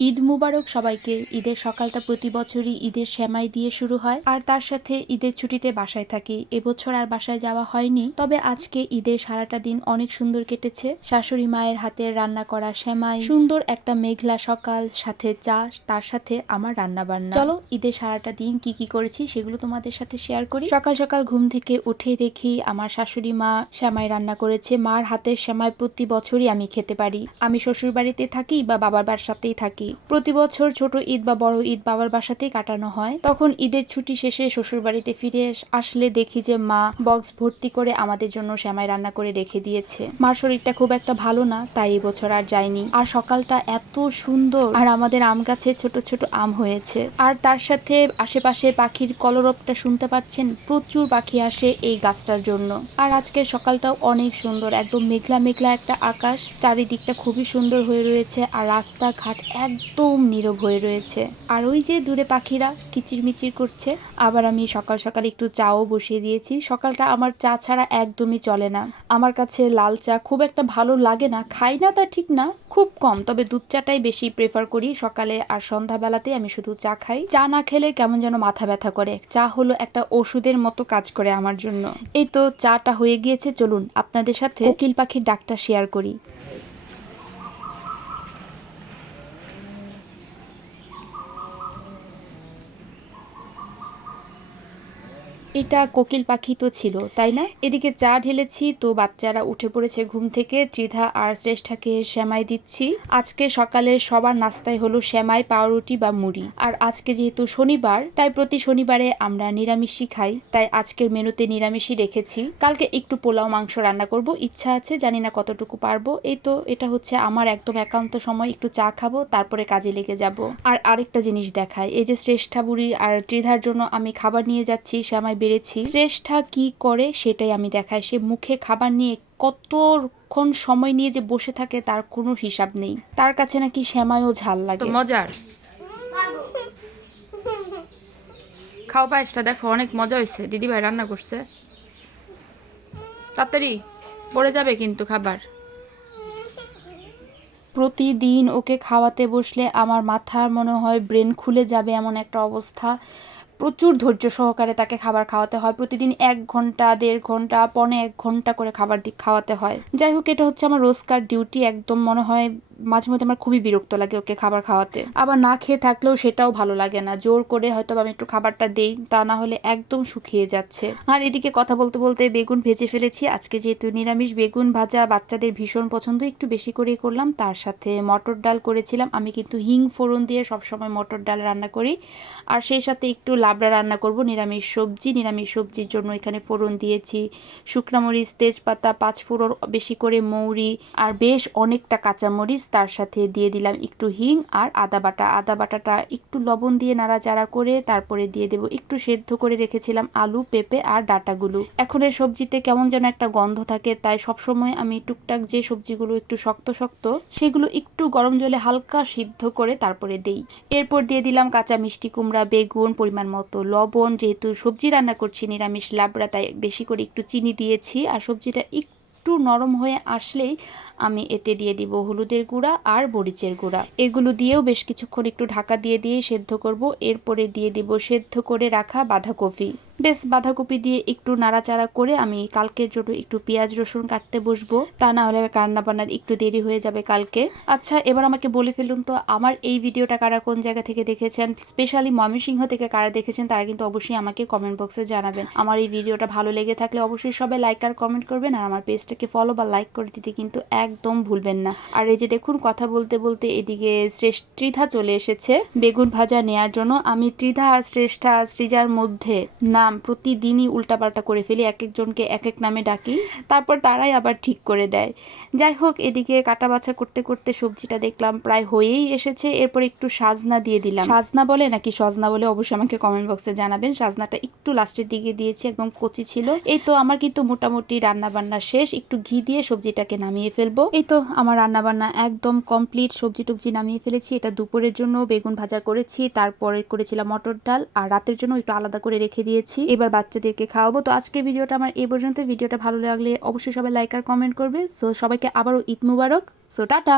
ঈদ মুবারক সবাইকে। ঈদের সকালটা প্রতি বছরই ঈদের সেমাই দিয়ে শুরু হয়, আর তার সাথে ঈদের ছুটিতে বাসায় থাকি। এবছর আর বাসায় যাওয়া হয়নি, তবে আজকে ঈদের সারাটা দিন অনেক সুন্দর কেটেছে। শাশুড়ি মায়ের হাতের রান্না করা সেমাই, সুন্দর একটা মেঘলা সকাল, সাথে চা, তার সাথে আমার রান্না বান্না। চলো ঈদের সারাটা দিন কি কি করেছি সেগুলো তোমাদের সাথে শেয়ার করি। সকাল সকাল ঘুম থেকে উঠে দেখি আমার শাশুড়ি মা সেমাই রান্না করেছে। মার হাতের সেমাই প্রতি বছরই আমি খেতে পারি। আমি শ্বশুর বাড়িতে থাকি বা বাবার বাসাতেই থাকি, প্রতি বছর ছোট ঈদ বা বড় ঈদ বাবার বাসাতেই কাটানো হয়। তখন ঈদের ছুটি শেষে শ্বশুর বাড়িতে ফিরে আসলে দেখি যে মা বক্স ভর্তি করে আমাদের জন্য সেমাই রান্না করে রেখে দিয়েছে। মার শরীরটা খুব একটা ভালো না, তাই এবছর আর যায়নি। আর সকালটা এত সুন্দর, আর আমাদের আম গাছে ছোট ছোট আম হয়েছে, আর তার সাথে আশেপাশে পাখির কলরবটা শুনতে পাচ্ছেন। প্রচুর পাখি আসে এই গাছটার জন্য। আর আজকের সকালটাও অনেক সুন্দর, একদম মেঘলা মেঘলা একটা আকাশ, চারিদিকটা খুবই সুন্দর হয়ে রয়েছে, আর রাস্তাঘাট একদম নীরব হয়ে রয়েছে। আর ওই যে দূরে পাখিরা কিচিরমিচির করছে। আবার আমি সকাল সকাল একটু চাও বসিয়ে দিয়েছি। সকালটা আমার চা ছাড়া একদমই চলে না। আমার কাছে লাল চা খুব একটা ভালো লাগে না, খাই না তা ঠিক না, খুব কম, তবে দুধ চাটাই বেশি প্রেফার করি সকালে। আর সন্ধ্যাবেলাতে আমি শুধু চা খাই। চা না খেলে কেমন যেন মাথা ব্যথা করে। চা হলো একটা ওষুধের মতো কাজ করে আমার জন্য। এই তো চাটা হয়ে গিয়েছে, চলুন আপনাদের সাথে কোকিল পাখির ডাকটা শেয়ার করি। এটা কোকিল পাখি তো ছিল, তাই না? এদিকে চা ঢেলেছি তো বাচ্চারা উঠে পড়েছে ঘুম থেকে। ত্রিধা আর শ্রেষ্ঠাকে সেমাই দিচ্ছি। আজকে সকালে সবার নাস্তায় হলো সেমাই, পাউরুটি বা মুড়ি। আর আজকে যেহেতু শনিবার, তাই প্রতি শনিবারে আমরা নিরামিষই খাই, তাই আজকের মেনুতে নিরামিষই রেখেছি। কালকে একটু পোলাও মাংস রান্না করব, ইচ্ছা আছে, জানি না কতটুকু পারবো। এই তো এটা হচ্ছে আমার একদম একান্ত সময়, একটু চা খাবো, তারপরে কাজে লেগে যাব। আর আরেকটা জিনিস দেখায়, এই যে শ্রেষ্ঠা বুড়ি আর ত্রিধার জন্য আমি খাবার নিয়ে যাচ্ছি, সেমাই বেড়েছি। শ্রেষ্ঠা কি করে সেটাই আমি দেখাই। সে মুখে খাবার নিয়ে কতক্ষণ সময় নিয়ে যে বসে থাকে তার কোনো হিসাব নেই। তার কাছে নাকি সেমাইও ঝাল লাগে। মজার খাও, পায়েসটা দেখো অনেক মজা হয়েছে, দিদিভাই রান্না করছে। তাড়াতাড়ি পড়ে যাবে কিন্তু খাবার। প্রতিদিন ওকে খাওয়াতে বসলে আমার মাথার মনে হয় ব্রেন খুলে যাবে, এমন একটা অবস্থা। প্রচুর ধৈর্য সহকারে তাকে খাবার খাওয়াতে হয়। প্রতিদিন 1 ঘন্টা, 1.5 ঘন্টা, 1.25 ঘন্টা করে খাবার খাওয়াতে হয়। যাই হোক, এটা হচ্ছে আমার রোজকার ডিউটি। একদম মনে হয় মাঝে মধ্যে আমার খুবই বিরক্ত লাগে ওকে খাবার খাওয়াতে। আবার না খেয়ে থাকলেও সেটাও ভালো লাগে না। জোর করে হয়তো আমি একটু খাবারটা দেই, তা না হলে একদম শুকিয়ে যাচ্ছে। আর এদিকে কথা বলতে বলতে বেগুন ভেজে ফেলেছি। আজকে যেহেতু নিরামিষ, বেগুন ভাজা বাচ্চাদের ভীষণ পছন্দ, একটু বেশি করেই করলাম। তার সাথে মটর ডাল করেছিলাম। আমি কিন্তু হিং ফোড়ন দিয়ে সবসময় মটর ডাল রান্না করি। আর সেই সাথে একটু লাবড়া রান্না করব, নিরামিষ সবজি। নিরামিষ সবজির জন্য এখানে ফোড়ন দিয়েছি শুকনামরিচ, তেজপাতা, 5 ফোড়ন, বেশি করে মৌরি, আর বেশ অনেকটা কাঁচামরিচ। তার সাথে দিয়ে দিলাম একটু হিং আর আদা বাটা। আদা বাটাটা একটু লবণ দিয়ে নাড়াচাড়া করে তারপরে দিয়ে দেব একটু সেদ্ধ করে রেখেছিলাম আলু, পেঁপে আর ডাঁটাগুলো। এখন এই সবজিতে কেমন যেন একটা গন্ধ থাকে, তাই সবসময় আমি টুকটাক যে সবজিগুলো একটু শক্ত শক্ত সেগুলো একটু গরম জলে হালকা সিদ্ধ করে তারপরে দেই। এরপর দিয়ে দিলাম কাঁচা মিষ্টি কুমড়া, বেগুন, পরিমাণ মতো লবণ। যেহেতু সবজি রান্না করছি নিরামিষ লাবড়া, তাই বেশি করে একটু চিনি দিয়েছি। আর সবজিটা একটু নরম হয়ে আসলেই আমি এতে দিয়ে দিব হলুদের গুঁড়া আর মরিচের গুঁড়া। এগুলো দিয়েও বেশ কিছুক্ষণ একটু ঢাকা দিয়ে সেদ্ধ করব। এরপরে দিয়ে দিব সেদ্ধ করে রাখা বাঁধাকপি। বেশ বাঁধাকপি দিয়ে একটু নাড়াচাড়া করে আমি কালকের জন্য একটু পেঁয়াজ রসুন কাটতে বসবো, তা না হলে রান্না বান্নার একটু দেরি হয়ে যাবে কালকে। আচ্ছা, এবার আমাকে বলে ফেলুন তো, আমার এই ভিডিওটা কারা কোন জায়গা থেকে দেখেছেন, স্পেশালি ময়মনসিংহ থেকে কারা দেখেছেন, তারা কিন্তু অবশ্যই আমাকে কমেন্ট বক্সে জানাবেন। আমার এই ভিডিওটা ভালো লেগে থাকলে অবশ্যই সবাই লাইক আর কমেন্ট করবেন, আর আমার পেজটাকে ফলো বা লাইক করে দিতে কিন্তু একদম ভুলবেন না। আর এই যে দেখুন, কথা বলতে বলতে এদিকে ত্রিধা চলে এসেছে বেগুন ভাজা নেয়ার জন্য। আমি ত্রিধা আর শ্রেষ্ঠা সৃজার মধ্যে নাম প্রতিদিনই উল্টাপাল্টা করে ফেলি, এক একজনকে এক এক নামে ডাকি, তারপর তারাই আবার ঠিক করে দেয়। যাই হোক, এদিকে কাটা বাছা করতে করতে সবজিটা দেখলাম প্রায় হয়েই এসেছে। এরপর একটু সাজনা দিয়ে দিলাম। সাজনা বলে নাকি সজনা বলে অবশ্যই আমাকে কমেন্ট বক্সে জানাবেন। সাজনাটা একটু লাস্টের দিকে দিয়েছি, একদম কচি ছিল। এই তো আমার কিন্তু মোটামুটি রান্না বান্না শেষ। একটু ঘি দিয়ে সবজিটাকে নামিয়ে ফেলবো। এই তো আমার রান্না বান্না একদম কমপ্লিট। সবজি টবজি নামিয়ে ফেলেছি। এটা দুপুরের জন্য বেগুন ভাজা করেছি, তারপরে করেছিলাম মটর ডাল, আর রাতের জন্য একটু আলাদা করে রেখে দিয়েছি। এবার বাচ্চাদেরকে খাওয়াবো। তো আজকে ভিডিওটা আমার এই পর্যন্ত। ভিডিওটা ভালো লাগলে অবশ্যই সবাই লাইক আর কমেন্ট করবে। সো সবাইকে আবারও ঈদ মুবারক। So tata.